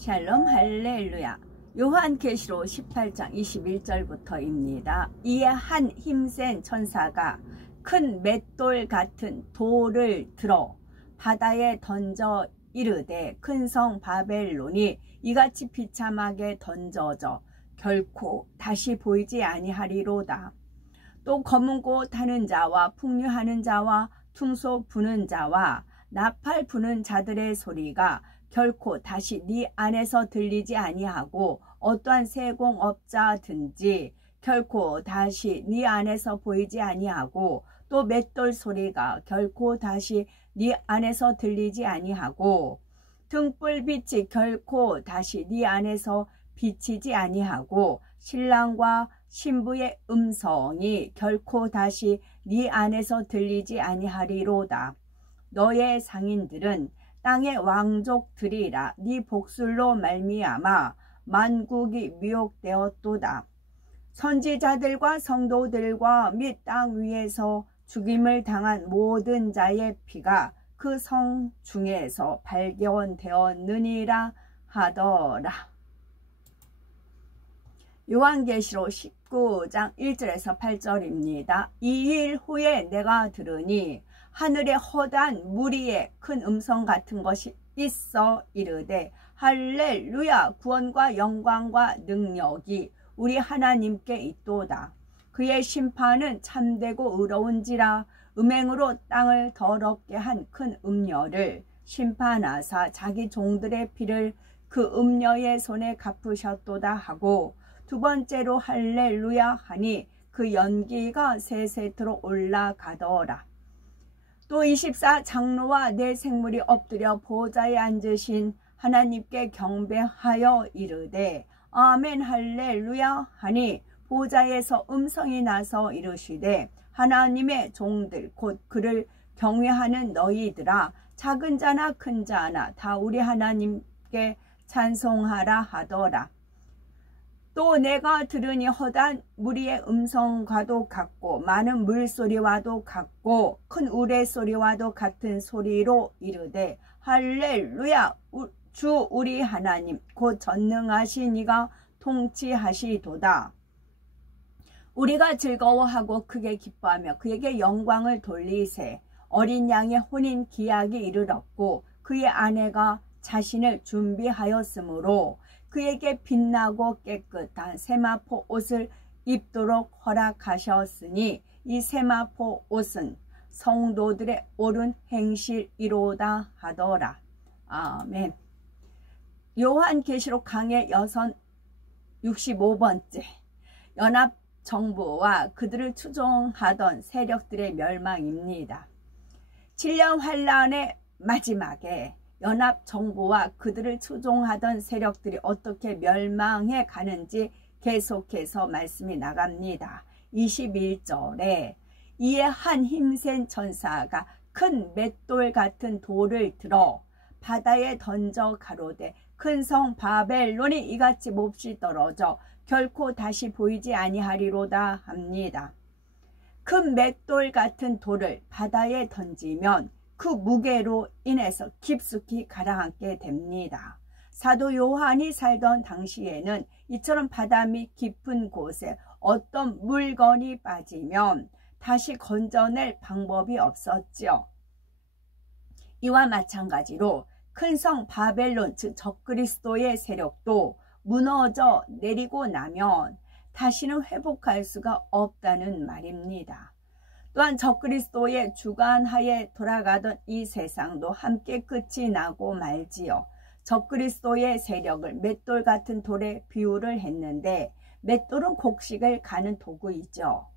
샬롬 할렐루야. 요한계시록 18장 21절부터입니다. 이에 한 힘센 천사가 큰 맷돌 같은 돌을 들어 바다에 던져 이르되 큰 성 바벨론이 이같이 비참하게 던져져 결코 다시 보이지 아니하리로다. 또 검은 꽃 하는 자와 풍류하는 자와 퉁소 부는 자와 나팔 부는 자들의 소리가 결코 다시 네 안에서 들리지 아니하고 어떠한 세공업자든지 결코 다시 네 안에서 보이지 아니하고 또 맷돌 소리가 결코 다시 네 안에서 들리지 아니하고 등불빛이 결코 다시 네 안에서 비치지 아니하고 신랑과 신부의 음성이 결코 다시 네 안에서 들리지 아니하리로다. 너의 상인들은 땅의 왕족들이라 네 복술로 말미암아 만국이 미혹되었도다. 선지자들과 성도들과 및 땅 위에서 죽임을 당한 모든 자의 피가 그 성 중에서 발견되었느니라 하더라. 요한계시록 19장 1절에서 8절입니다. 2일 후에 내가 들으니 하늘에 허다한 무리의 큰 음성 같은 것이 있어 이르되 할렐루야, 구원과 영광과 능력이 우리 하나님께 있도다. 그의 심판은 참되고 의로운지라 음행으로 땅을 더럽게 한 큰 음녀를 심판하사 자기 종들의 피를 그 음녀의 손에 갚으셨도다 하고, 두 번째로 할렐루야 하니 그 연기가 세세토록 올라가더라. 또 24장로와 네 생물이 엎드려 보좌에 앉으신 하나님께 경배하여 이르되 아멘 할렐루야 하니 보좌에서 음성이 나서 이르시되 하나님의 종들 곧 그를 경외하는 너희들아, 작은 자나 큰 자나 다 우리 하나님께 찬송하라 하더라. 또 내가 들으니 허다한 무리의 음성과도 같고 많은 물소리와도 같고 큰 우레소리와도 같은 소리로 이르되 할렐루야, 주 우리 하나님 곧 전능하신 이가 통치하시도다. 우리가 즐거워하고 크게 기뻐하며 그에게 영광을 돌리세. 어린 양의 혼인 기약이 이르렀고 그의 아내가 자신을 준비하였으므로 그에게 빛나고 깨끗한 세마포 옷을 입도록 허락하셨으니 이 세마포 옷은 성도들의 옳은 행실이로다 하더라. 아멘. 요한계시록 강의 여선 65번째. 연합정부와 그들을 추종하던 세력들의 멸망입니다. 7년 환란의 마지막에 연합정부와 그들을 추종하던 세력들이 어떻게 멸망해 가는지 계속해서 말씀이 나갑니다. 21절에 이에 한 힘센 천사가 큰 맷돌 같은 돌을 들어 바다에 던져 가로되 큰 성 바벨론이 이같이 몹시 떨어져 결코 다시 보이지 아니하리로다 합니다. 큰 맷돌 같은 돌을 바다에 던지면 그 무게로 인해서 깊숙이 가라앉게 됩니다. 사도 요한이 살던 당시에는 이처럼 바다 밑 깊은 곳에 어떤 물건이 빠지면 다시 건져낼 방법이 없었죠. 이와 마찬가지로 큰 성 바벨론 즉 적그리스도의 세력도 무너져 내리고 나면 다시는 회복할 수가 없다는 말입니다. 또한 적그리스도의 주관하에 돌아가던 이 세상도 함께 끝이 나고 말지요. 적그리스도의 세력을 맷돌 같은 돌에 비유를 했는데 맷돌은 곡식을 가는 도구이죠.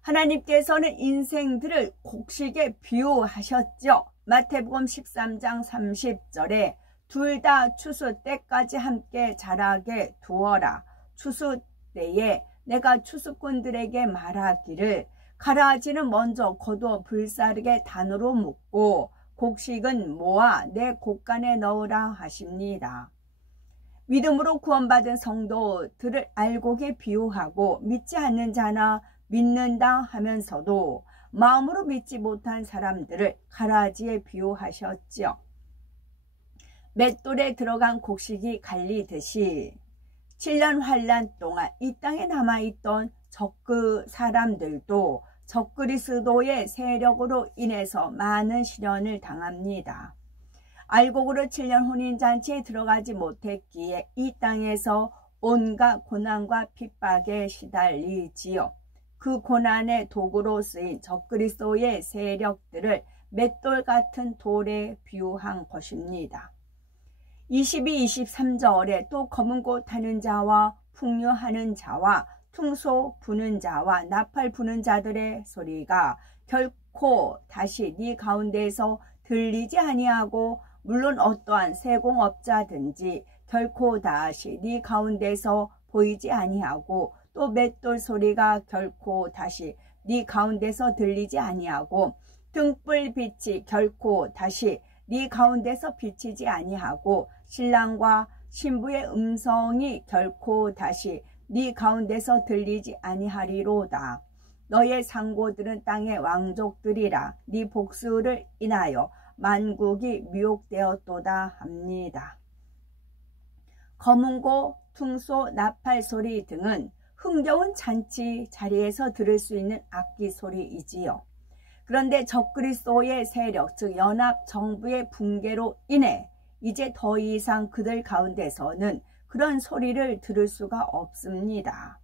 하나님께서는 인생들을 곡식에 비유하셨죠. 마태복음 13장 30절에 둘 다 추수 때까지 함께 자라게 두어라. 추수 때에 내가 추수꾼들에게 말하기를 가라지는 먼저 거두어 불사르게 단으로 묶고 곡식은 모아 내 곡간에 넣으라 하십니다. 믿음으로 구원받은 성도들을 알곡에 비유하고 믿지 않는 자나 믿는다 하면서도 마음으로 믿지 못한 사람들을 가라지에 비유하셨지요. 맷돌에 들어간 곡식이 갈리듯이 7년 환란 동안 이 땅에 남아있던 적그 사람들도 적그리스도의 세력으로 인해서 많은 시련을 당합니다. 알곡으로 7년 혼인잔치에 들어가지 못했기에 이 땅에서 온갖 고난과 핍박에 시달리지요. 그 고난의 도구로 쓰인 적그리스도의 세력들을 맷돌 같은 돌에 비유한 것입니다. 22, 23절에 또 검은 꽃 타는 자와 풍류하는 자와 퉁소 부는 자와 나팔 부는 자들의 소리가 결코 다시 네 가운데에서 들리지 아니하고 물론 어떠한 세공업자든지 결코 다시 네 가운데서 보이지 아니하고 또 맷돌 소리가 결코 다시 네 가운데서 들리지 아니하고 등불빛이 결코 다시 네 가운데서 비치지 아니하고 신랑과 신부의 음성이 결코 다시 네 가운데서 들리지 아니하리로다. 너의 상고들은 땅의 왕족들이라. 네 복수를 인하여 만국이 미혹되었도다 합니다. 검은고, 퉁소, 나팔 소리 등은 흥겨운 잔치 자리에서 들을 수 있는 악기 소리이지요. 그런데 적그리스도의 세력, 즉 연합 정부의 붕괴로 인해 이제 더 이상 그들 가운데서는 그런 소리를 들을 수가 없습니다.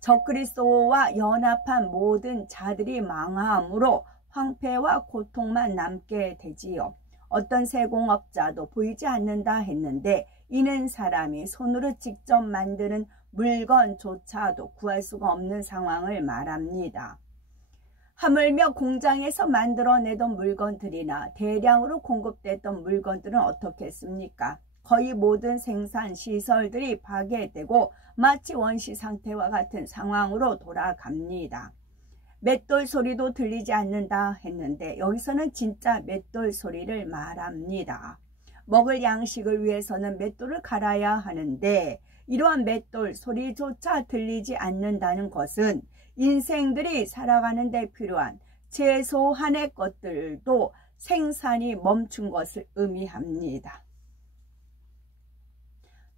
적그리스도와 연합한 모든 자들이 망함으로 황폐와 고통만 남게 되지요. 어떤 세공업자도 보이지 않는다 했는데 이는 사람이 손으로 직접 만드는 물건조차도 구할 수가 없는 상황을 말합니다. 하물며 공장에서 만들어내던 물건들이나 대량으로 공급됐던 물건들은 어떻겠습니까? 거의 모든 생산 시설들이 파괴되고 마치 원시 상태와 같은 상황으로 돌아갑니다. 맷돌 소리도 들리지 않는다 했는데 여기서는 진짜 맷돌 소리를 말합니다. 먹을 양식을 위해서는 맷돌을 갈아야 하는데 이러한 맷돌 소리조차 들리지 않는다는 것은 인생들이 살아가는 데 필요한 최소한의 것들도 생산이 멈춘 것을 의미합니다.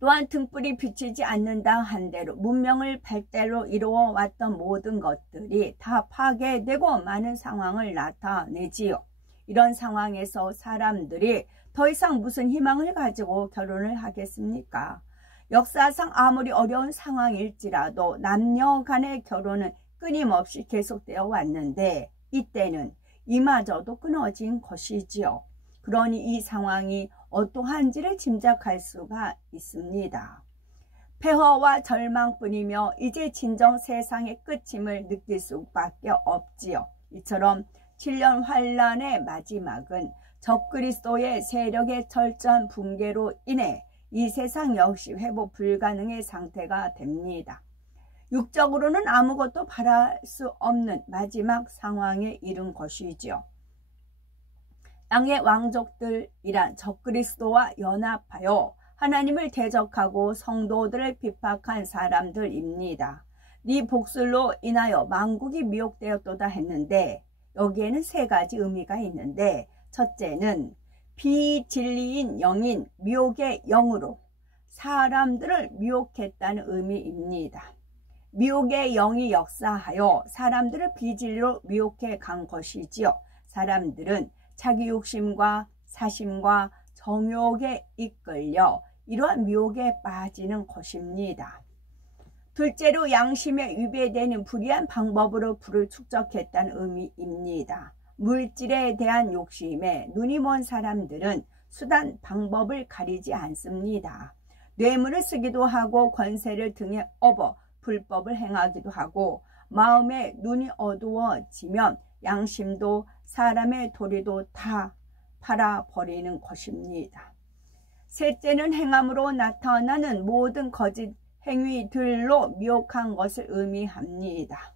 또한 등불이 비치지 않는다 한대로 문명을 발달로 이루어왔던 모든 것들이 다 파괴되고 많은 상황을 나타내지요. 이런 상황에서 사람들이 더 이상 무슨 희망을 가지고 결혼을 하겠습니까? 역사상 아무리 어려운 상황일지라도 남녀 간의 결혼은 끊임없이 계속되어 왔는데 이때는 이마저도 끊어진 것이지요. 그러니 이 상황이 어떠한지를 짐작할 수가 있습니다. 폐허와 절망뿐이며 이제 진정 세상의 끝임을 느낄 수밖에 없지요. 이처럼 7년 환란의 마지막은 적그리스도의 세력의 철저한 붕괴로 인해 이 세상 역시 회복 불가능의 상태가 됩니다. 육적으로는 아무것도 바랄 수 없는 마지막 상황에 이른 것이지요. 땅의 왕족들이란 적그리스도와 연합하여 하나님을 대적하고 성도들을 핍박한 사람들입니다. 네 복술로 인하여 만국이 미혹되었도다 했는데 여기에는 세 가지 의미가 있는데 첫째는 비진리인 영인 미혹의 영으로 사람들을 미혹했다는 의미입니다. 미혹의 영이 역사하여 사람들을 비진리로 미혹해 간 것이지요. 사람들은 자기 욕심과 사심과 정욕에 이끌려 이러한 미혹에 빠지는 것입니다. 둘째로 양심에 위배되는 불의한 방법으로 부를 축적했다는 의미입니다. 물질에 대한 욕심에 눈이 먼 사람들은 수단 방법을 가리지 않습니다. 뇌물을 쓰기도 하고 권세를 등에 업어 불법을 행하기도 하고 마음에 눈이 어두워지면 양심도 사람의 도리도 다 팔아버리는 것입니다. 셋째는 행함으로 나타나는 모든 거짓 행위들로 미혹한 것을 의미합니다.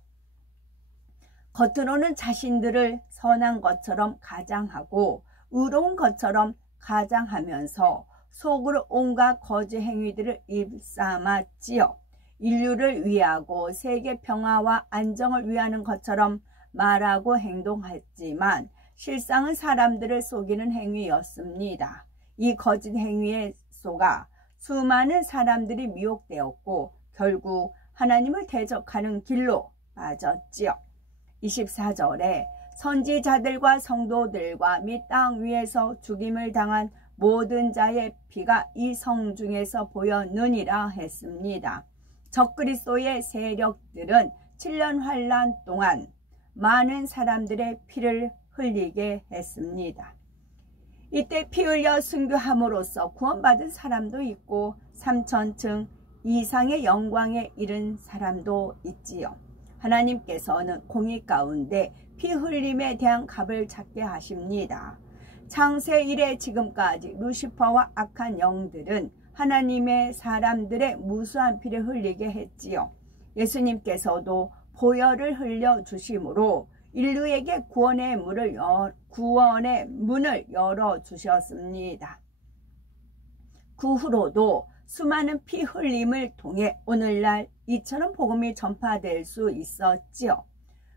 겉으로는 자신들을 선한 것처럼 가장하고 의로운 것처럼 가장하면서 속으로 온갖 거짓 행위들을 일삼았지요. 인류를 위하고 세계 평화와 안정을 위하는 것처럼 말하고 행동했지만 실상은 사람들을 속이는 행위였습니다. 이 거짓 행위에 속아 수많은 사람들이 미혹되었고 결국 하나님을 대적하는 길로 빠졌지요. 24절에 선지자들과 성도들과 및 땅 위에서 죽임을 당한 모든 자의 피가 이 성 중에서 보였느니라 했습니다. 적그리스도의 세력들은 7년 환란 동안 많은 사람들의 피를 흘리게 했습니다. 이때 피 흘려 순교함으로써 구원받은 사람도 있고 3000층 이상의 영광에 이른 사람도 있지요. 하나님께서는 공의 가운데 피 흘림에 대한 값을 찾게 하십니다. 창세 이래 지금까지 루시퍼와 악한 영들은 하나님의 사람들의 무수한 피를 흘리게 했지요. 예수님께서도 보혈을 흘려 주심으로 인류에게 구원의 문을 열어 주셨습니다. 그 후로도 수많은 피 흘림을 통해 오늘날 이처럼 복음이 전파될 수 있었지요.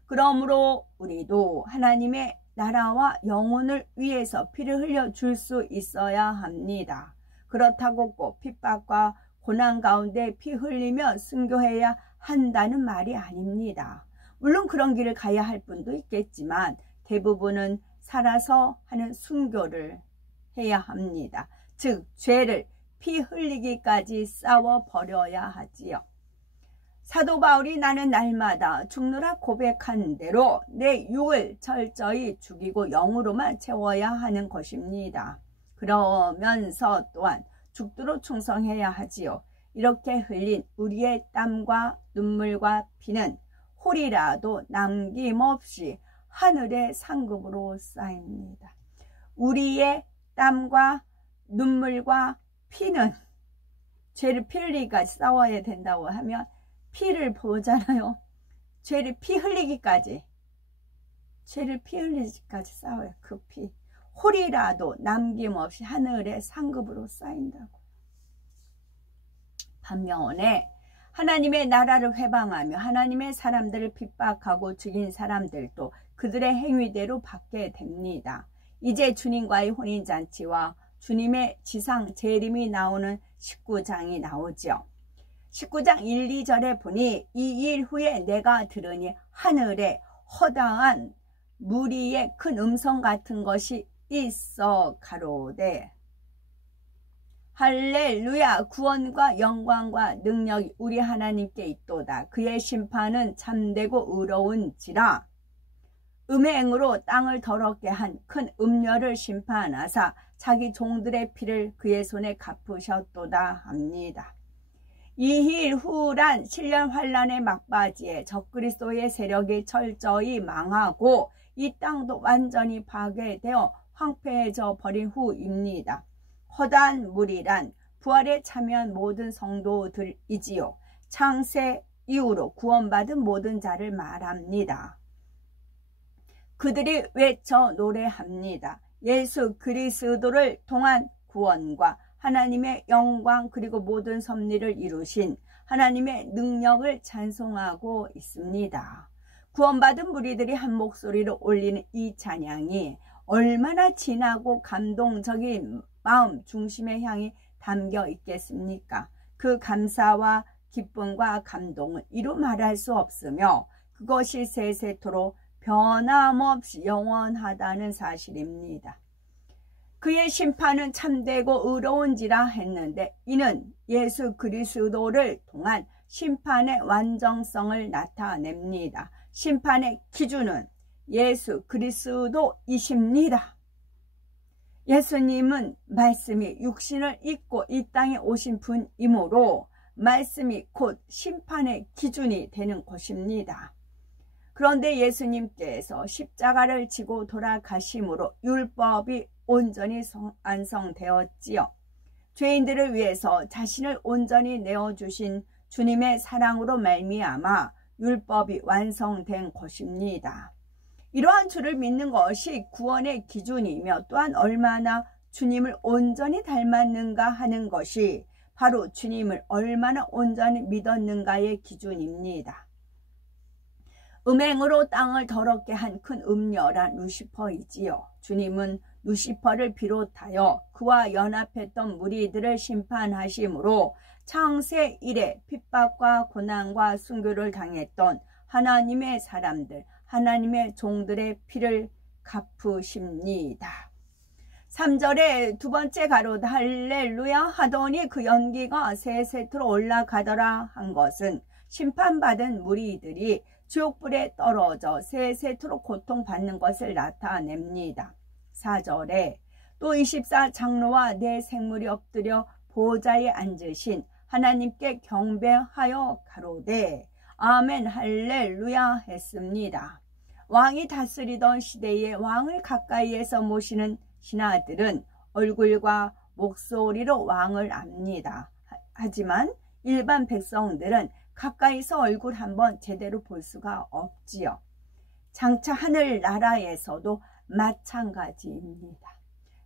그러므로 우리도 하나님의 나라와 영혼을 위해서 피를 흘려 줄 수 있어야 합니다. 그렇다고 꼭 핍박과 고난 가운데 피 흘리며 순교해야 한다는 말이 아닙니다. 물론 그런 길을 가야 할 분도 있겠지만 대부분은 살아서 하는 순교를 해야 합니다. 즉 죄를 피 흘리기까지 싸워버려야 하지요. 사도 바울이 나는 날마다 죽노라 고백한 대로 내 육을 철저히 죽이고 영으로만 채워야 하는 것입니다. 그러면서 또한 죽도록 충성해야 하지요. 이렇게 흘린 우리의 땀과 눈물과 피는 홀이라도 남김없이 하늘의 상급으로 쌓입니다. 우리의 땀과 눈물과 피는 죄를 피 흘리기까지 싸워야 된다고 하면 피를 보잖아요. 죄를 피 흘리기까지 싸워요. 그 피 홀이라도 남김없이 하늘의 상급으로 쌓인다고. 반면에 하나님의 나라를 회방하며 하나님의 사람들을 핍박하고 죽인 사람들도 그들의 행위대로 받게 됩니다. 이제 주님과의 혼인잔치와 주님의 지상 재림이 나오는 19장이 나오죠. 19장 1, 2절에 보니 이 일 후에 내가 들으니 하늘에 허다한 무리의 큰 음성 같은 것이 있어 가로되 할렐루야 구원과 영광과 능력이 우리 하나님께 있도다. 그의 심판은 참되고 의로운지라. 음행으로 땅을 더럽게 한 큰 음녀를 심판하사 자기 종들의 피를 그의 손에 갚으셨도다 합니다. 이힐 후란 7년 환란의 막바지에 적그리스도의 세력이 철저히 망하고 이 땅도 완전히 파괴되어 황폐해져 버린 후입니다. 허다한 무리란 부활에 참여한 모든 성도들이지요. 창세 이후로 구원받은 모든 자를 말합니다. 그들이 외쳐 노래합니다. 예수 그리스도를 통한 구원과 하나님의 영광 그리고 모든 섭리를 이루신 하나님의 능력을 찬송하고 있습니다. 구원받은 무리들이 한 목소리로 올리는 이 찬양이 얼마나 진하고 감동적인 마음 중심의 향이 담겨 있겠습니까? 그 감사와 기쁨과 감동은 이루 말할 수 없으며 그것이 세세토록 변함없이 영원하다는 사실입니다. 그의 심판은 참되고 의로운지라 했는데 이는 예수 그리스도를 통한 심판의 완전성을 나타냅니다. 심판의 기준은 예수 그리스도이십니다. 예수님은 말씀이 육신을 입고 이 땅에 오신 분이므로 말씀이 곧 심판의 기준이 되는 것입니다. 그런데 예수님께서 십자가를 지고 돌아가심으로 율법이 온전히 완성되었지요. 죄인들을 위해서 자신을 온전히 내어주신 주님의 사랑으로 말미암아 율법이 완성된 것입니다. 이러한 주를 믿는 것이 구원의 기준이며 또한 얼마나 주님을 온전히 닮았는가 하는 것이 바로 주님을 얼마나 온전히 믿었는가의 기준입니다. 음행으로 땅을 더럽게 한 큰 음녀란 루시퍼이지요. 주님은 루시퍼를 비롯하여 그와 연합했던 무리들을 심판하심으로 창세 이래 핍박과 고난과 순교를 당했던 하나님의 사람들, 하나님의 종들의 피를 갚으십니다. 3절에 두 번째 가로다 할렐루야 하더니 그 연기가 세 세트로 올라가더라 한 것은 심판받은 무리들이 지옥불에 떨어져 세 세트로 고통받는 것을 나타냅니다. 4절에 또 24장로와 네 생물이 엎드려 보좌에 앉으신 하나님께 경배하여 가로되 아멘 할렐루야 했습니다. 왕이 다스리던 시대에 왕을 가까이에서 모시는 신하들은 얼굴과 목소리로 왕을 압니다. 하지만 일반 백성들은 가까이서 얼굴 한번 제대로 볼 수가 없지요. 장차 하늘나라에서도 마찬가지입니다.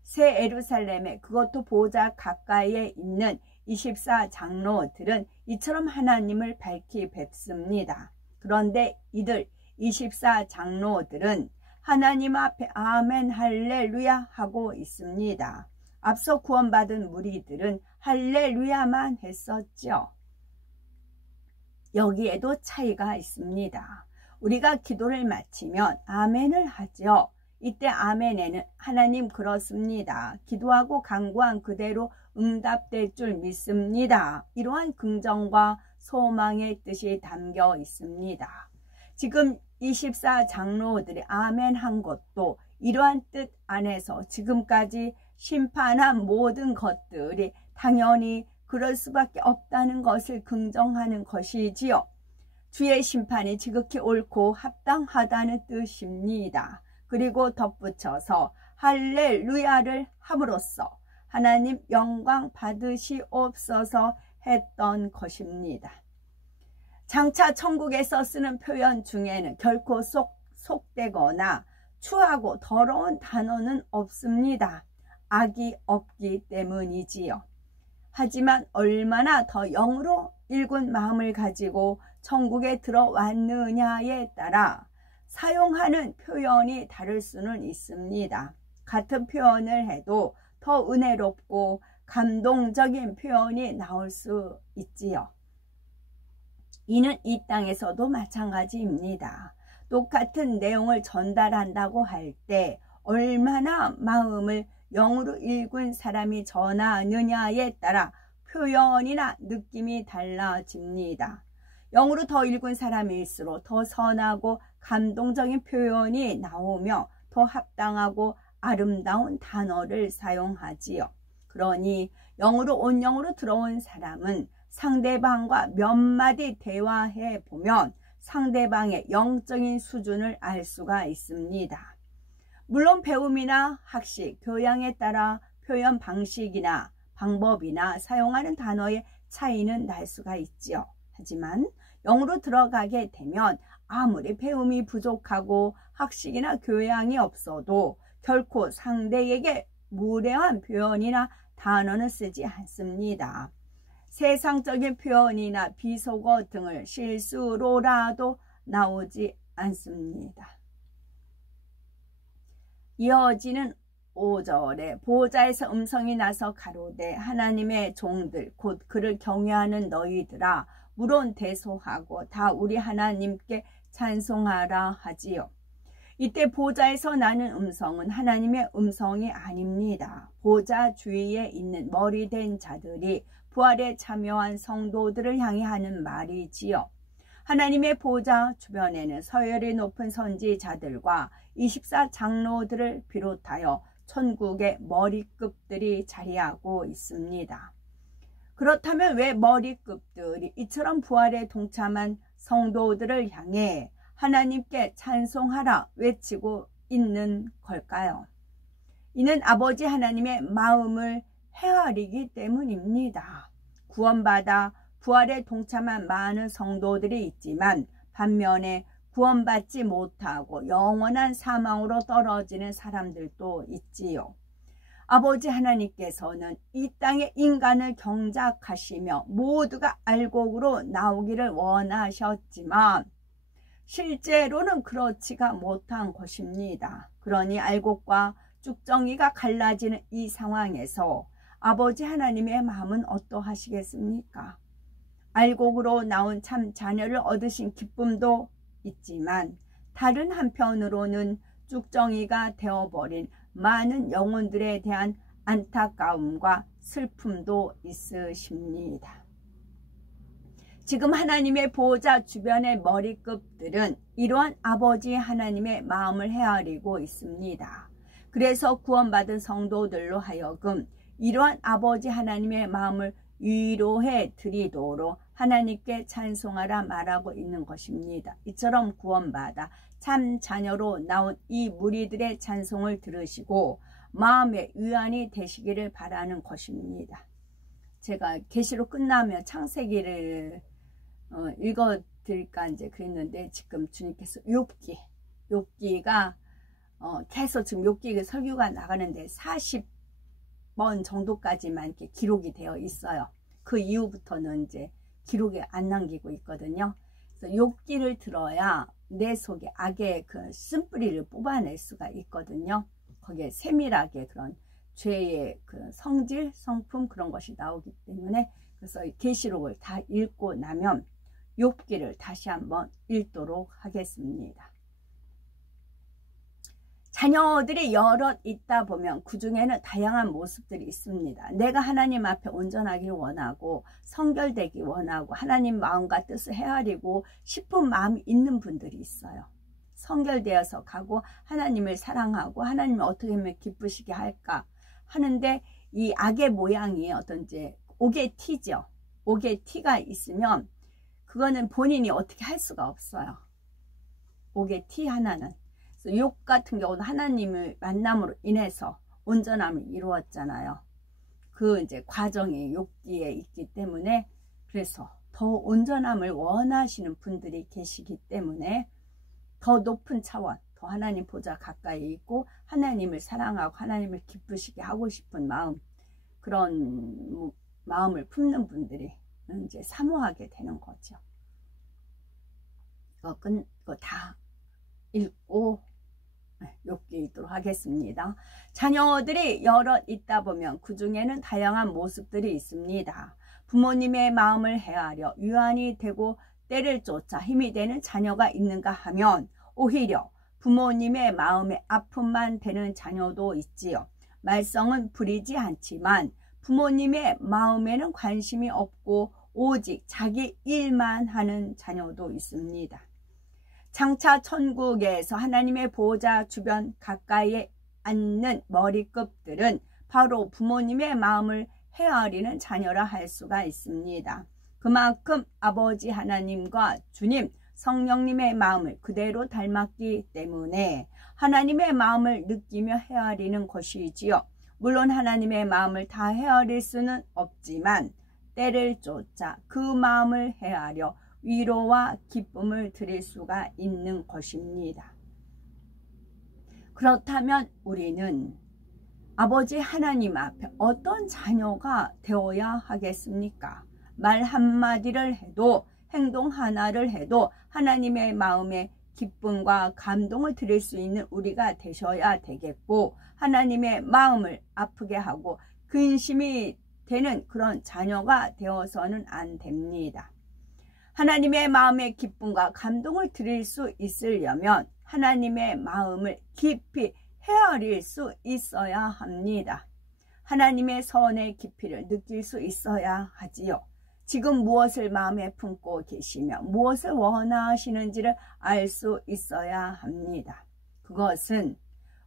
새 예루살렘에 그것도 보좌 가까이에 있는 24장로들은 이처럼 하나님을 밝히 뵙습니다. 그런데 이들 24장로들은 하나님 앞에 아멘 할렐루야 하고 있습니다. 앞서 구원받은 무리들은 할렐루야만 했었죠. 여기에도 차이가 있습니다. 우리가 기도를 마치면 아멘을 하죠. 이때 아멘에는 하나님 그렇습니다. 기도하고 간구한 그대로 응답될 줄 믿습니다. 이러한 긍정과 소망의 뜻이 담겨 있습니다. 지금 24장로들이 아멘 한 것도 이러한 뜻 안에서 지금까지 심판한 모든 것들이 당연히 그럴 수밖에 없다는 것을 긍정하는 것이지요. 주의 심판이 지극히 옳고 합당하다는 뜻입니다. 그리고 덧붙여서 할렐루야를 함으로써 하나님 영광 받으시옵소서 했던 것입니다. 장차 천국에서 쓰는 표현 중에는 결코 속되거나 추하고 더러운 단어는 없습니다. 악이 없기 때문이지요. 하지만 얼마나 더 영으로 일군 마음을 가지고 천국에 들어왔느냐에 따라 사용하는 표현이 다를 수는 있습니다. 같은 표현을 해도 더 은혜롭고 감동적인 표현이 나올 수 있지요. 이는 이 땅에서도 마찬가지입니다. 똑같은 내용을 전달한다고 할 때 얼마나 마음을 영으로 읽은 사람이 전하느냐에 따라 표현이나 느낌이 달라집니다. 영으로 더 읽은 사람일수록 더 선하고 감동적인 표현이 나오며 더 합당하고 아름다운 단어를 사용하지요. 그러니 영으로 온 영으로 들어온 사람은 상대방과 몇 마디 대화해 보면 상대방의 영적인 수준을 알 수가 있습니다. 물론 배움이나 학식, 교양에 따라 표현 방식이나 방법이나 사용하는 단어의 차이는 날 수가 있지요. 하지만 영으로 들어가게 되면 아무리 배움이 부족하고 학식이나 교양이 없어도 결코 상대에게 무례한 표현이나 단어는 쓰지 않습니다. 세상적인 표현이나 비속어 등을 실수로라도 나오지 않습니다. 이어지는 5절에 보좌에서 음성이 나서 가로되 하나님의 종들 곧 그를 경외하는 너희들아 물론 대소하고 다 우리 하나님께 찬송하라 하지요. 이때 보좌에서 나는 음성은 하나님의 음성이 아닙니다. 보좌 주위에 있는 머리된 자들이 부활에 참여한 성도들을 향해 하는 말이지요. 하나님의 보좌 주변에는 서열이 높은 선지자들과 24장로들을 비롯하여 천국의 머리급들이 자리하고 있습니다. 그렇다면 왜 머리급들이 이처럼 부활에 동참한 성도들을 향해 하나님께 찬송하라 외치고 있는 걸까요? 이는 아버지 하나님의 마음을 헤아리기 때문입니다. 구원받아 부활에 동참한 많은 성도들이 있지만 반면에 구원받지 못하고 영원한 사망으로 떨어지는 사람들도 있지요. 아버지 하나님께서는 이 땅의 인간을 경작하시며 모두가 알곡으로 나오기를 원하셨지만 실제로는 그렇지가 못한 것입니다. 그러니 알곡과 쭉정이가 갈라지는 이 상황에서 아버지 하나님의 마음은 어떠하시겠습니까? 알곡으로 나온 참 자녀를 얻으신 기쁨도 있지만 다른 한편으로는 쭉정이가 되어버린 많은 영혼들에 대한 안타까움과 슬픔도 있으십니다. 지금 하나님의 보호자 주변의 머리급들은 이러한 아버지 하나님의 마음을 헤아리고 있습니다. 그래서 구원받은 성도들로 하여금 이러한 아버지 하나님의 마음을 위로해 드리도록 하나님께 찬송하라 말하고 있는 것입니다. 이처럼 구원받아 참 자녀로 나온 이 무리들의 찬송을 들으시고 마음의 위안이 되시기를 바라는 것입니다. 제가 계시록 끝나면 창세기를 읽어드릴까 이제 그랬는데 지금 주님께서 욥기가 계속 지금 욥기 설교가 나가는데 40번 정도까지만 이렇게 기록이 되어 있어요. 그 이후부터는 이제 기록이 안 남기고 있거든요. 그래서 욥기를 들어야 내 속에 악의 그 쓴뿌리를 뽑아낼 수가 있거든요. 거기에 세밀하게 그런 죄의 그 성질, 성품 그런 것이 나오기 때문에 그래서 계시록을 다 읽고 나면 욥기를 다시 한번 읽도록 하겠습니다. 자녀들이 여럿 있다 보면 그 중에는 다양한 모습들이 있습니다. 내가 하나님 앞에 온전하길 원하고 성결되기 원하고 하나님 마음과 뜻을 헤아리고 싶은 마음이 있는 분들이 있어요. 성결되어서 가고 하나님을 사랑하고 하나님을 어떻게 하면 기쁘시게 할까 하는데 이 악의 모양이 어떤 이제 옥의 티죠. 옥의 티가 있으면 그거는 본인이 어떻게 할 수가 없어요. 옥의 티 하나는. 욥 같은 경우는 하나님을 만남으로 인해서 온전함을 이루었잖아요. 그 이제 과정이 욥기에 있기 때문에 그래서 더 온전함을 원하시는 분들이 계시기 때문에 더 높은 차원, 더 하나님 보좌 가까이 있고 하나님을 사랑하고 하나님을 기쁘시게 하고 싶은 마음, 그런 마음을 품는 분들이 이제 사모하게 되는 거죠. 이거 다 읽고 욥기 읽도록 하겠습니다. 자녀들이 여럿 있다 보면 그 중에는 다양한 모습들이 있습니다. 부모님의 마음을 헤아려 유한이 되고 때를 쫓아 힘이 되는 자녀가 있는가 하면 오히려 부모님의 마음에 아픔만 되는 자녀도 있지요. 말썽은 부리지 않지만 부모님의 마음에는 관심이 없고 오직 자기 일만 하는 자녀도 있습니다. 장차 천국에서 하나님의 보호자 주변 가까이에 앉는 머리급들은 바로 부모님의 마음을 헤아리는 자녀라 할 수가 있습니다. 그만큼 아버지 하나님과 주님, 성령님의 마음을 그대로 닮았기 때문에 하나님의 마음을 느끼며 헤아리는 것이지요. 물론 하나님의 마음을 다 헤아릴 수는 없지만 때를 쫓아 그 마음을 헤아려 위로와 기쁨을 드릴 수가 있는 것입니다. 그렇다면 우리는 아버지 하나님 앞에 어떤 자녀가 되어야 하겠습니까? 말 한마디를 해도 행동 하나를 해도 하나님의 마음에 기쁨과 감동을 드릴 수 있는 우리가 되셔야 되겠고 하나님의 마음을 아프게 하고 근심이 되는 그런 자녀가 되어서는 안 됩니다. 하나님의 마음의 기쁨과 감동을 드릴 수 있으려면 하나님의 마음을 깊이 헤아릴 수 있어야 합니다. 하나님의 선의 깊이를 느낄 수 있어야 하지요. 지금 무엇을 마음에 품고 계시며 무엇을 원하시는지를 알 수 있어야 합니다. 그것은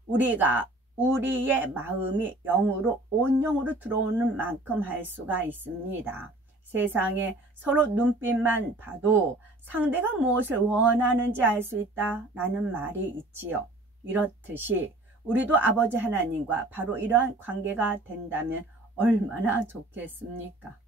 우리가 우리의 마음이 영으로 온 영으로 들어오는 만큼 할 수가 있습니다. 세상에 서로 눈빛만 봐도 상대가 무엇을 원하는지 알 수 있다라는 말이 있지요. 이렇듯이 우리도 아버지 하나님과 바로 이러한 관계가 된다면 얼마나 좋겠습니까?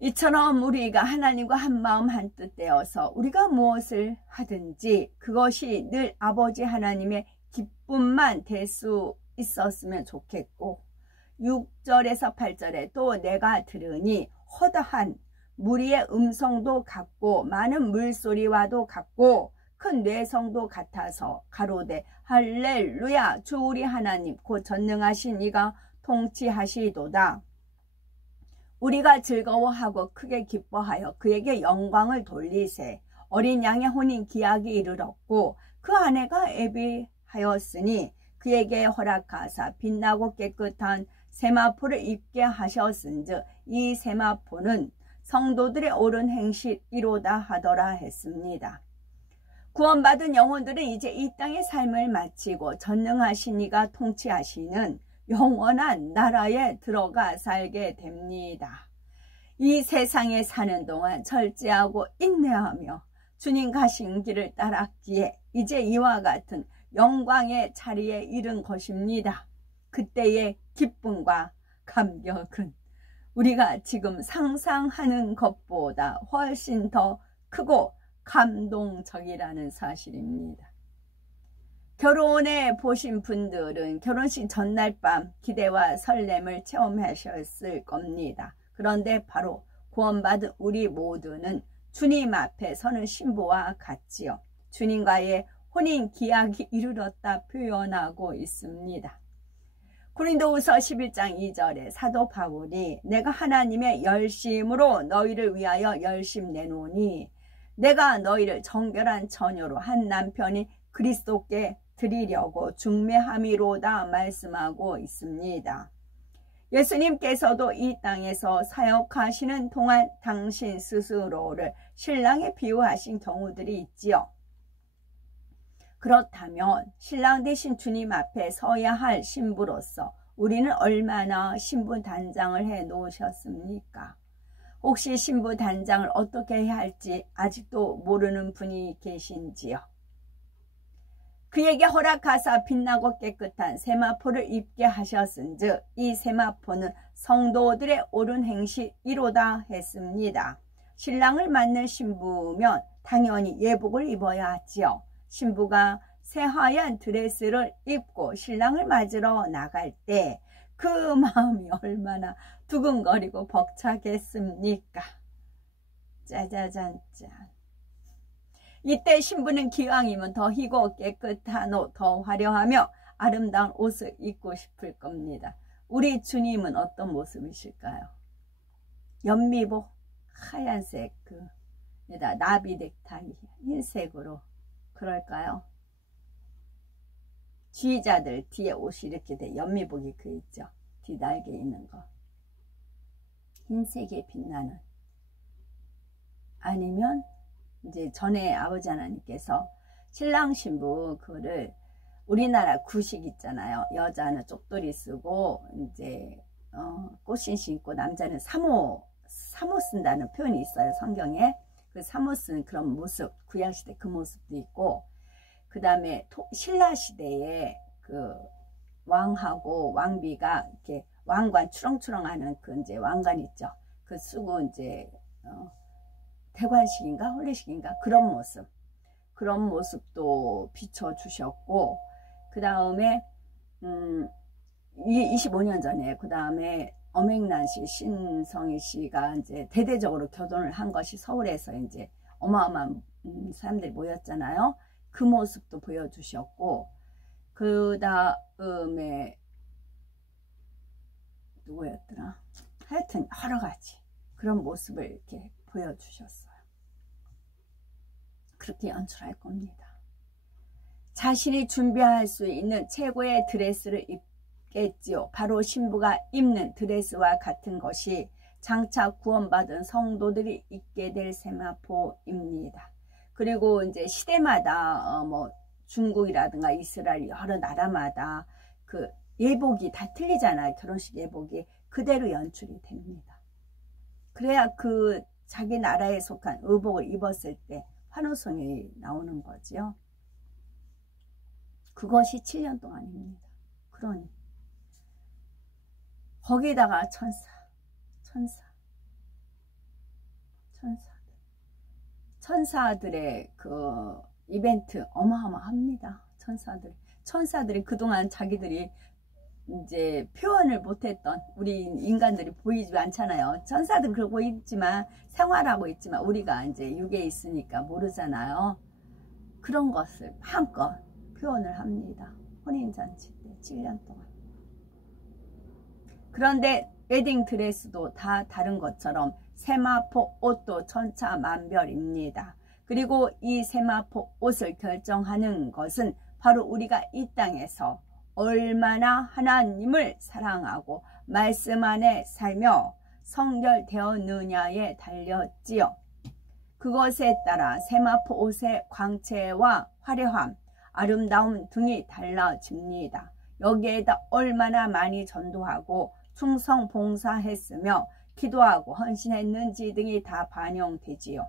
이처럼 우리가 하나님과 한마음 한뜻 되어서 우리가 무엇을 하든지 그것이 늘 아버지 하나님의 기쁨만 될 수 있었으면 좋겠고 6절에서 8절에 또 내가 들으니 허다한 무리의 음성도 같고 많은 물소리와도 같고 큰 뇌성도 같아서 가로되 할렐루야 주 우리 하나님 곧 전능하신 이가 통치하시도다. 우리가 즐거워하고 크게 기뻐하여 그에게 영광을 돌리세. 어린 양의 혼인 기약이 이르렀고 그 아내가 애비하였으니 그에게 허락하사 빛나고 깨끗한 세마포를 입게 하셨은즉 이 세마포는 성도들의 옳은 행실이로다 하더라 했습니다. 구원받은 영혼들은 이제 이 땅의 삶을 마치고 전능하신 이가 통치하시는 영원한 나라에 들어가 살게 됩니다. 이 세상에 사는 동안 절제하고 인내하며 주님 가신 길을 따랐기에 이제 이와 같은 영광의 자리에 이른 것입니다. 그때의 기쁨과 감격은 우리가 지금 상상하는 것보다 훨씬 더 크고 감동적이라는 사실입니다. 결혼해 보신 분들은 결혼식 전날 밤 기대와 설렘을 체험하셨을 겁니다. 그런데 바로 구원받은 우리 모두는 주님 앞에 서는 신부와 같지요. 주님과의 혼인 기약이 이르렀다 표현하고 있습니다. 고린도후서 11장 2절에 사도 바울이 내가 하나님의 열심으로 너희를 위하여 열심 내노니 내가 너희를 정결한 처녀로 한 남편인 그리스도께 드리려고 중매함이로다 말씀하고 있습니다. 예수님께서도 이 땅에서 사역하시는 동안 당신 스스로를 신랑에 비유하신 경우들이 있지요. 그렇다면 신랑 대신 주님 앞에 서야 할 신부로서 우리는 얼마나 신부 단장을 해 놓으셨습니까? 혹시 신부 단장을 어떻게 해야 할지 아직도 모르는 분이 계신지요? 그에게 허락하사 빛나고 깨끗한 세마포를 입게 하셨은즉 이 세마포는 성도들의 옳은 행실이로다 했습니다. 신랑을 맞는 신부면 당연히 예복을 입어야 하지요. 신부가 새하얀 드레스를 입고 신랑을 맞으러 나갈 때 그 마음이 얼마나 두근거리고 벅차겠습니까? 짜자잔짠. 이때 신부는 기왕이면 더 희고 깨끗한 옷, 더 화려하며 아름다운 옷을 입고 싶을 겁니다. 우리 주님은 어떤 모습이실까요? 연미복, 하얀색 나비 넥타이, 흰색으로 그럴까요? 지휘자들 뒤에 옷이 이렇게 돼 연미복이 그 있죠. 뒤 날개 있는 거. 흰색에 빛나는. 아니면 이제 전에 아버지 하나님께서 신랑 신부 그거를 우리나라 구식 있잖아요. 여자는 쪽돌이 쓰고 이제 꽃신 신고 남자는 사모 쓴다는 표현이 있어요. 성경에. 그 사모 쓴 그런 모습, 구약시대 그 모습도 있고, 그 다음에 신라 시대에 그 왕하고 왕비가 이렇게 왕관 추렁추렁하는 그 이제 왕관 있죠. 그 쓰고 이제 대관식인가 혼례식인가 그런 모습도 비춰주셨고, 그 다음에 25년 전에 그 다음에 엄앵란 씨, 신성희 씨가 이제 대대적으로 결혼을 한 것이 서울에서 이제 어마어마한 사람들이 모였잖아요. 그 모습도 보여주셨고, 그 다음에 누구였더라? 하여튼 여러 가지 그런 모습을 이렇게 보여주셨어요. 그렇게 연출할 겁니다. 자신이 준비할 수 있는 최고의 드레스를 입겠지요. 바로 신부가 입는 드레스와 같은 것이 장차 구원받은 성도들이 입게 될 세마포입니다. 그리고 이제 시대마다 뭐 중국이라든가 이스라엘 여러 나라마다 그 예복이 다 틀리잖아요. 결혼식 예복이 그대로 연출이 됩니다. 그래야 그 자기 나라에 속한 의복을 입었을 때 환호성이 나오는 거지요. 그것이 7년 동안입니다. 그러니 거기다가 천사들의 그 이벤트 어마어마합니다. 천사들이 그동안 자기들이 이제 표현을 못했던 우리 인간들이 보이지 않잖아요. 천사들은 그러고 있지만 생활하고 있지만 우리가 이제 육에 있으니까 모르잖아요. 그런 것을 한껏 표현을 합니다. 혼인잔치 때 7년 동안. 그런데 웨딩드레스도 다 다른 것처럼 세마포 옷도 천차만별입니다. 그리고 이 세마포 옷을 결정하는 것은 바로 우리가 이 땅에서 얼마나 하나님을 사랑하고 말씀 안에 살며 성결되었느냐에 달렸지요. 그것에 따라 세마포 옷의 광채와 화려함, 아름다움 등이 달라집니다. 여기에다 얼마나 많이 전도하고 충성 봉사했으며 기도하고 헌신했는지 등이 다 반영되지요.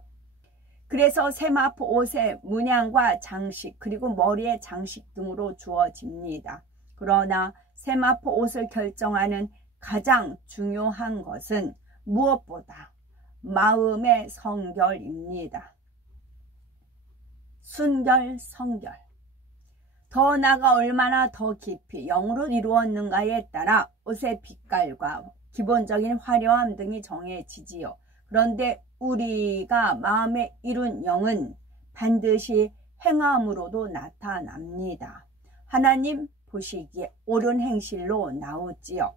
그래서 세마포 옷의 문양과 장식 그리고 머리의 장식 등으로 주어집니다. 그러나 세마포 옷을 결정하는 가장 중요한 것은 무엇보다 마음의 성결입니다. 순결, 성결. 더 나아가 얼마나 더 깊이 영으로 이루었는가에 따라 옷의 빛깔과 기본적인 화려함 등이 정해지지요. 그런데 우리가 마음에 이룬 영은 반드시 행함으로도 나타납니다. 하나님 보시기에 옳은 행실로 나오지요.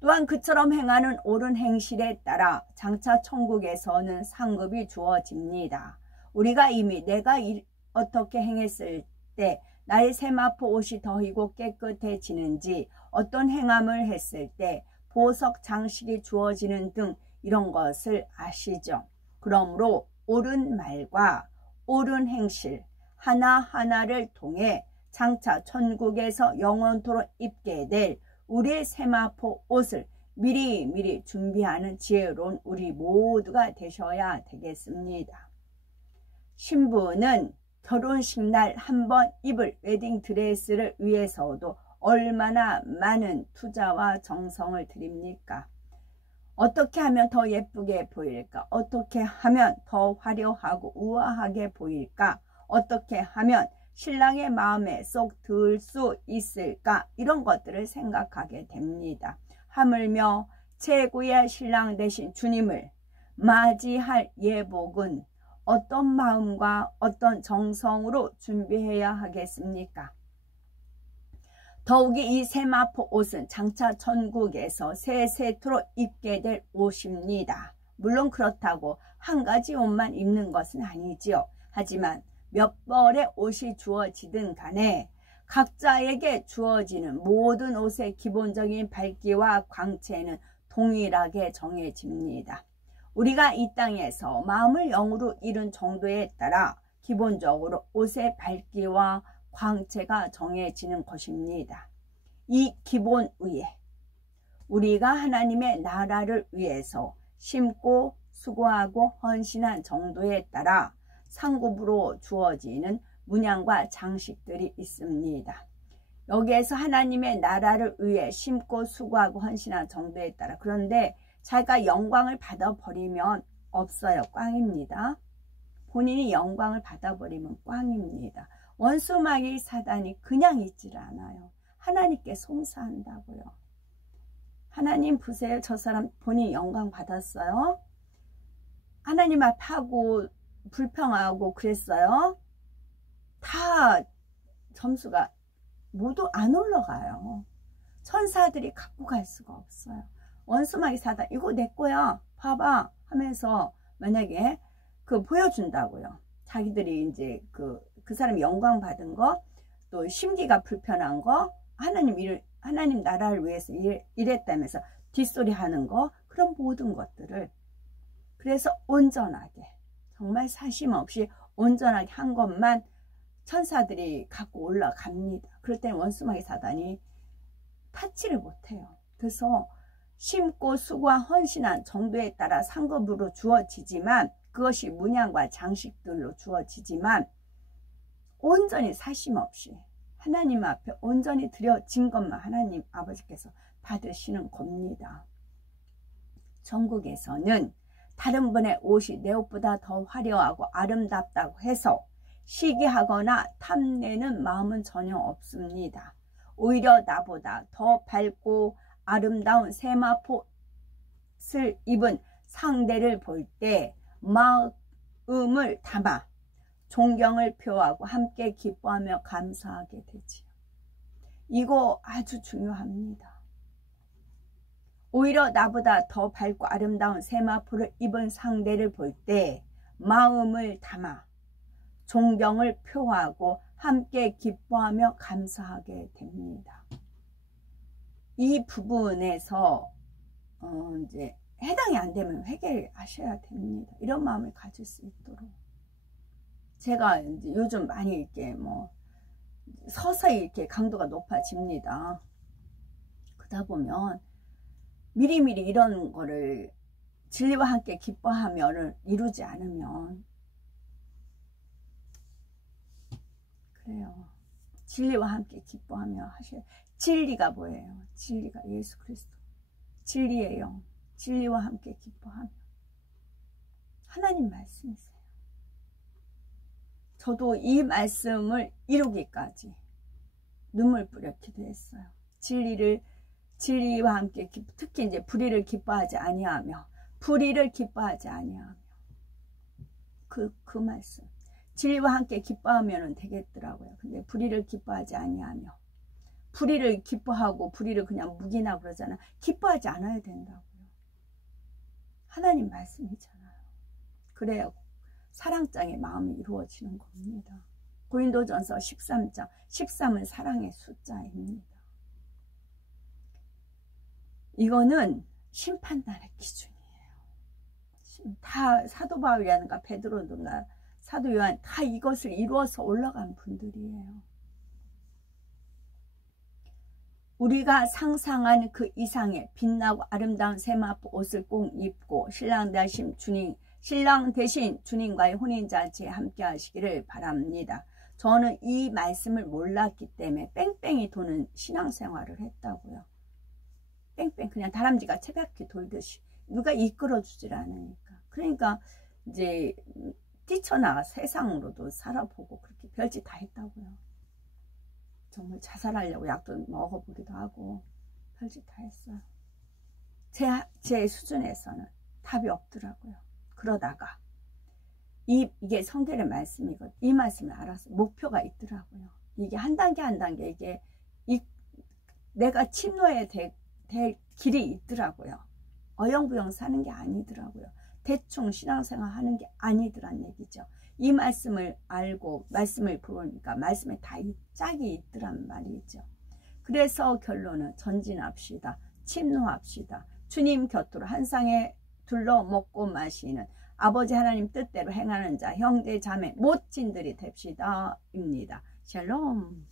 또한 그처럼 행하는 옳은 행실에 따라 장차 천국에서는 상급이 주어집니다. 우리가 이미 내가 어떻게 행했을 때 나의 세마포 옷이 더 희고 깨끗해지는지, 어떤 행함을 했을 때 보석 장식이 주어지는 등 이런 것을 아시죠. 그러므로 옳은 말과 옳은 행실 하나하나를 통해 장차 천국에서 영원토록 입게 될 우리의 세마포 옷을 미리미리 준비하는 지혜로운 우리 모두가 되셔야 되겠습니다. 신부는 결혼식 날 한 번 입을 웨딩드레스를 위해서도 얼마나 많은 투자와 정성을 들입니까? 어떻게 하면 더 예쁘게 보일까? 어떻게 하면 더 화려하고 우아하게 보일까? 어떻게 하면 신랑의 마음에 쏙 들 수 있을까? 이런 것들을 생각하게 됩니다. 하물며 최고의 신랑 되신 주님을 맞이할 예복은 어떤 마음과 어떤 정성으로 준비해야 하겠습니까? 더욱이 이 세마포 옷은 장차 천국에서 세세토록 입게 될 옷입니다. 물론 그렇다고 한 가지 옷만 입는 것은 아니지요. 하지만 몇 벌의 옷이 주어지든 간에 각자에게 주어지는 모든 옷의 기본적인 밝기와 광채는 동일하게 정해집니다. 우리가 이 땅에서 마음을 영으로 이룬 정도에 따라 기본적으로 옷의 밝기와 광채가 정해지는 것입니다. 이 기본 위에 우리가 하나님의 나라를 위해서 심고 수고하고 헌신한 정도에 따라 상급으로 주어지는 문양과 장식들이 있습니다. 여기에서 하나님의 나라를 위해 심고 수고하고 헌신한 정도에 따라, 그런데 자기가 영광을 받아버리면 없어요. 꽝입니다. 본인이 영광을 받아버리면 꽝입니다. 원수마귀 사단이 그냥 있질 않아요. 하나님께 송사한다고요. 하나님 보세요. 저 사람 본인 영광 받았어요. 하나님 앞에 하고 불평하고 그랬어요. 다 점수가 모두 안 올라가요. 천사들이 갖고 갈 수가 없어요. 원수마귀 사단 이거 내 거야 봐봐 하면서 만약에 그 보여준다고요. 자기들이 이제 그 사람이 영광 받은 거, 또 심기가 불편한 거, 하나님 나라를 위해서 일했다면서 뒷소리 하는 거, 그런 모든 것들을, 그래서 온전하게 정말 사심 없이 온전하게 한 것만 천사들이 갖고 올라갑니다. 그럴 때는 원수마귀 사단이 타치를 못해요. 그래서 심고 수고와 헌신한 정도에 따라 상급으로 주어지지만, 그것이 문양과 장식들로 주어지지만, 온전히 사심 없이 하나님 앞에 온전히 드려진 것만 하나님 아버지께서 받으시는 겁니다. 천국에서는 다른 분의 옷이 내 옷보다 더 화려하고 아름답다고 해서 시기하거나 탐내는 마음은 전혀 없습니다. 오히려 나보다 더 밝고 아름다운 세마포 옷을 입은 상대를 볼 때 마음을 담아 존경을 표하고 함께 기뻐하며 감사하게 되지요. 이거 아주 중요합니다. 오히려 나보다 더 밝고 아름다운 세마포를 입은 상대를 볼 때 마음을 담아 존경을 표하고 함께 기뻐하며 감사하게 됩니다. 이 부분에서 이제 해당이 안 되면 회개하셔야 됩니다. 이런 마음을 가질 수 있도록. 제가 이제 요즘 많이 이렇게 서서히 이렇게 강도가 높아집니다. 그러다 보면 미리미리 이런 거를 진리와 함께 기뻐하며를 이루지 않으면 그래요. 진리와 함께 기뻐하며 하셔야. 진리가 뭐예요? 진리가 예수 그리스도. 진리의 영. 진리와 함께 기뻐하며. 하나님 말씀이세요. 저도 이 말씀을 이루기까지 눈물 뿌려 기도했어요. 진리와 함께 특히 이제 불의를 기뻐하지 아니하며 불의를 기뻐하지 아니하며 그 말씀. 진리와 함께 기뻐하면 되겠더라고요. 근데 불의를 기뻐하지 아니하며 불의를 기뻐하고 불의를 그냥 묵이나 그러잖아. 기뻐하지 않아야 된다고요. 하나님 말씀이잖아요. 그래야 사랑장의 마음이 이루어지는 겁니다. 고린도전서 13장 13은 사랑의 숫자입니다. 이거는 심판날의 기준이에요. 다 사도 바울이라든가 베드로든가 사도 요한 다 이것을 이루어서 올라간 분들이에요. 우리가 상상한 그 이상의 빛나고 아름다운 세마포 옷을 꼭 입고 신랑 대신 주님과의 혼인잔치에 함께 하시기를 바랍니다. 저는 이 말씀을 몰랐기 때문에 뺑뺑이 도는 신앙생활을 했다고요. 뺑뺑 그냥 다람쥐가 채바퀴 돌듯이 누가 이끌어주질 않으니까. 그러니까 이제 뛰쳐나가 세상으로도 살아보고 그렇게 별짓 다 했다고요. 정말 자살하려고 약도 먹어보기도 하고 별짓 다 했어요. 제 수준에서는 답이 없더라고요. 그러다가 이게 성결의 말씀이거든요. 이 말씀을 알아서 목표가 있더라고요. 이게 한 단계 한 단계 이게 내가 침노해야 될 길이 있더라고요. 어영부영 사는 게 아니더라고요. 대충 신앙생활 하는 게 아니더란 얘기죠. 이 말씀을 알고 말씀을 보니까 말씀에 다 짝이 있더란 말이죠. 그래서 결론은 전진합시다. 침노합시다. 주님 곁으로 한 쌍에 둘러 먹고 마시는 아버지 하나님 뜻대로 행하는 자 형제 자매 못진들이 됩시다 입니다. 샬롬.